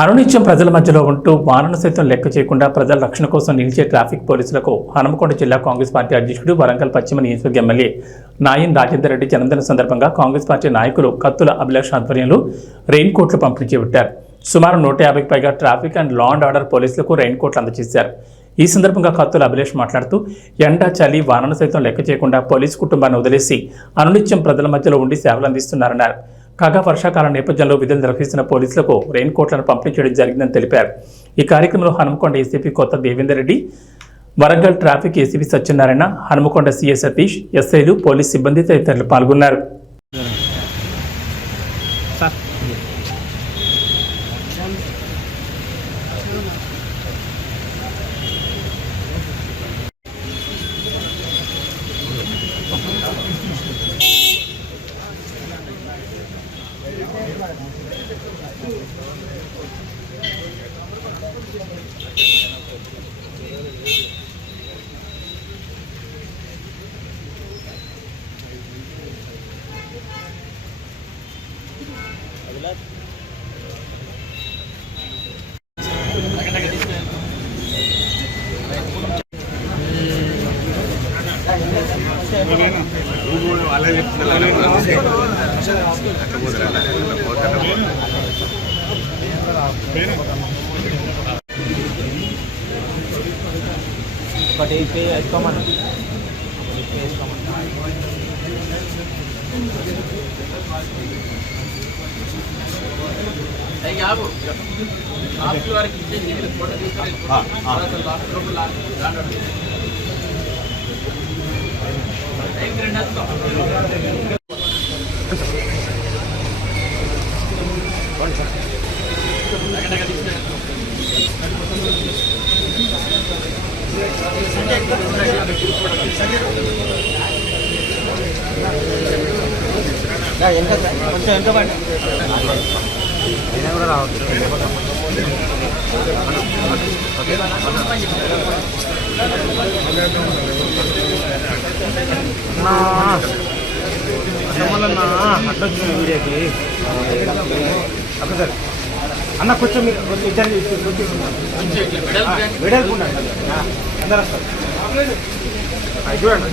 అనునిత్యం ప్రజల మధ్యలో ఉంటూ వానను సైతం లెక్క చేయకుండా ప్రజల రక్షణ కోసం నిలిచే ట్రాఫిక్ పోలీసులకు హనుమకొండ జిల్లా కాంగ్రెస్ పార్టీ అధ్యక్షుడు వరంగల్ పశ్చిమ నియోజకవర్గ ఎమ్మెల్యే నాయన్ రాజేందర్ రెడ్డి జన్మదిన సందర్భంగా కాంగ్రెస్ పార్టీ నాయకులు కత్తుల అభిలాష్ ఆధ్వర్యంలో రెయిన్ కోట్లు పంపిణీ చేపట్టారు. సుమారు 150కి పైగా traffic and law and order పోలీసులకు రెయిన్ కోట్లు అందజేశారు. ఈ సందర్భంగా కత్తుల అభిలాష్ మాట్లాడుతూ ఎండ చలి వానను సైతం లెక్క చేయకుండా పోలీసు కుటుంబాన్ని వదిలేసి అనునిత్యం ప్రజల మధ్యలో ఉండి సేవలు అందిస్తున్నారన్నారు. కాగా వర్షాకాలం నేపథ్యంలో విధులు నిర్వహిస్తున్న పోలీసులకు రెయిన్ కోట్లను పంపిణీ చేయడం జరిగిందని తెలిపారు. ఈ కార్యక్రమంలో Hanumakonda ACP Kotha Devender Reddy, Warangal traffic ACP Satyanarayana, Hanumakonda CA Satish, ఎస్ఐలు, పోలీస్ సిబ్బంది తదితరులు పాల్గొన్నారు. అన్న కొంచెం మీరు అందరూ చూడండి.